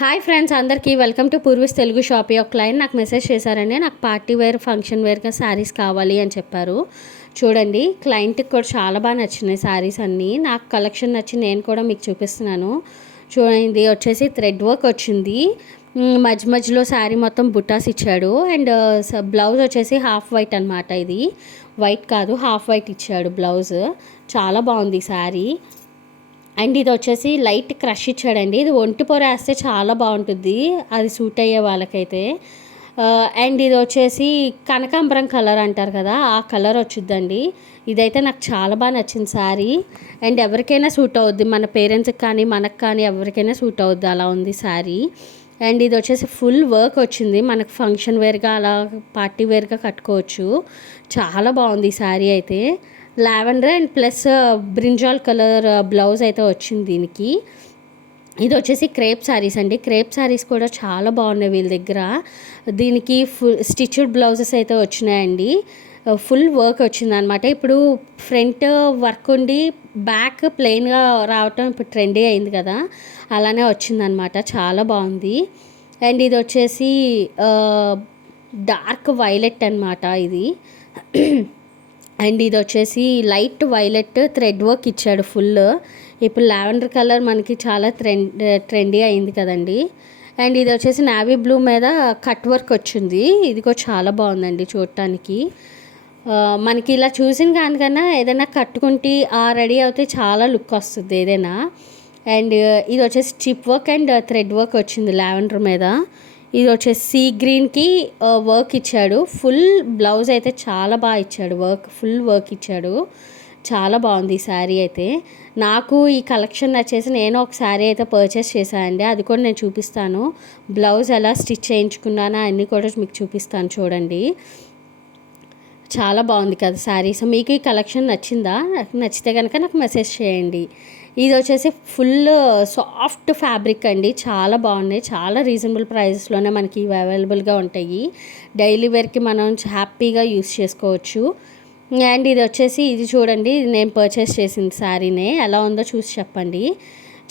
Hi friends, అందరికీ welcome to పూర్వీస్ Telugu shop. ఒక client నాకు మెసేజ్ చేశారండి, నాకు పార్టీ వేర్ ఫంక్షన్ వేర్గా శారీస్ కావాలి అని చెప్పారు. చూడండి, క్లయింట్కి కూడా చాలా బాగా నచ్చినాయి శారీస్ అన్నీ. నాకు కలెక్షన్ నచ్చి నేను కూడా మీకు చూపిస్తున్నాను. చూడండి, వచ్చేసి థ్రెడ్ వర్క్ వచ్చింది. మధ్య మధ్యలో శారీ మొత్తం బుట్టాస్ ఇచ్చాడు. అండ్ బ్లౌజ్ వచ్చేసి హాఫ్ వైట్ అనమాట. ఇది వైట్ కాదు, హాఫ్ వైట్ ఇచ్చాడు బ్లౌజ్. చాలా బాగుంది శారీ. అండ్ ఇది వచ్చేసి లైట్ క్రష్ ఇచ్చాడండి. ఇది ఒంటి పొర వేస్తే చాలా బాగుంటుంది, అది సూట్ అయ్యే వాళ్ళకైతే. అండ్ ఇది వచ్చేసి కనకాంబరం కలర్ అంటారు కదా, ఆ కలర్ వచ్చిద్దండి. ఇదైతే నాకు చాలా బాగా నచ్చింది శారీ. అండ్ ఎవరికైనా సూట్ అవుద్ది, మన పేరెంట్స్కి కానీ మనకు కానీ ఎవరికైనా సూట్ అవుద్ది, అలా ఉంది శారీ. అండ్ ఇది వచ్చేసి ఫుల్ వర్క్ వచ్చింది, మనకు ఫంక్షన్ వేర్గా అలా పార్టీ వేర్గా కట్టుకోవచ్చు. చాలా బాగుంది ఈ శారీ అయితే. Lavender and plus brinjal colour blouse అయితే వచ్చింది దీనికి. ఇది వచ్చేసి క్రేప్ శారీస్ అండి. క్రేప్ శారీస్ కూడా చాలా బాగున్నాయి వీళ్ళ దగ్గర. దీనికి ఫుల్ స్టిచ్డ్ బ్లౌజెస్ అయితే వచ్చినాయండి. ఫుల్ వర్క్ వచ్చిందనమాట. ఇప్పుడు ఫ్రంట్ వర్క్ ఉండి బ్యాక్ ప్లెయిన్గా రావటం ఇప్పుడు ట్రెండీ అయింది కదా, అలానే వచ్చిందనమాట. చాలా బాగుంది. అండ్ ఇది వచ్చేసి డార్క్ వైలెట్ అనమాట ఇది. అండ్ ఇది వచ్చేసి లైట్ వైలెట్ థ్రెడ్ వర్క్ ఇచ్చాడు ఫుల్. ఇప్పుడు లావెండర్ కలర్ మనకి చాలా ట్రెండీ అయింది కదండి. అండ్ ఇది వచ్చేసి నావీ బ్లూ మీద కట్ వర్క్ వచ్చింది. ఇది కూడా చాలా బాగుందండి చూడటానికి. మనకి ఇలా చూసిన దానికన్నా ఏదైనా కట్టుకుంటే రెడీ అవుతే చాలా లుక్ వస్తుంది ఏదైనా. అండ్ ఇది వచ్చేసి chip work and thread work వచ్చింది లావెండర్ మీద. ఇది వచ్చేసి సీ గ్రీన్కి వర్క్ ఇచ్చాడు. ఫుల్ బ్లౌజ్ అయితే చాలా బాగా ఇచ్చాడు, వర్క్ ఫుల్ వర్క్ ఇచ్చాడు. చాలా బాగుంది ఈ శారీ అయితే. నాకు ఈ కలెక్షన్ నచ్చేసి నేను ఒక శారీ అయితే పర్చేస్ చేశానండి, అది కూడా నేను చూపిస్తాను. బ్లౌజ్ ఎలా స్టిచ్ చేయించుకున్నానో అన్నీ కూడా మీకు చూపిస్తాను చూడండి. చాలా బాగుంది కదా శారీస్. మీకు ఈ కలెక్షన్ నచ్చిందా? నచ్చితే కనుక నాకు మెసేజ్ చేయండి. ఇది వచ్చేసి ఫుల్ సాఫ్ట్ ఫ్యాబ్రిక్ అండి, చాలా బాగున్నాయి. చాలా రీజనబుల్ ప్రైజెస్లోనే మనకి ఇవి అవైలబుల్గా ఉంటాయి. డైలీ వేర్కి మనం హ్యాపీగా యూస్ చేసుకోవచ్చు. అండ్ ఇది వచ్చేసి ఇది చూడండి, నేను పర్చేస్ చేసిన శారీనే, ఎలా ఉందో చూసి చెప్పండి.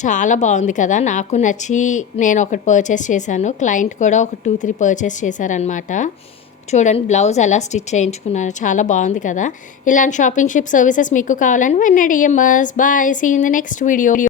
చాలా బాగుంది కదా, నాకు నచ్చి నేను ఒకటి పర్చేస్ చేశాను. క్లయింట్ కూడా ఒక 2-3 పర్చేస్ చేశారనమాట. చూడండి బ్లౌజ్ ఎలా స్టిచ్ చేయించుకున్నాను, చాలా బాగుంది కదా. ఇలాంటి షాపింగ్ షిప్ సర్వీసెస్ మీకు కావాలని వెంటనే DM us. Bye, see in the next video.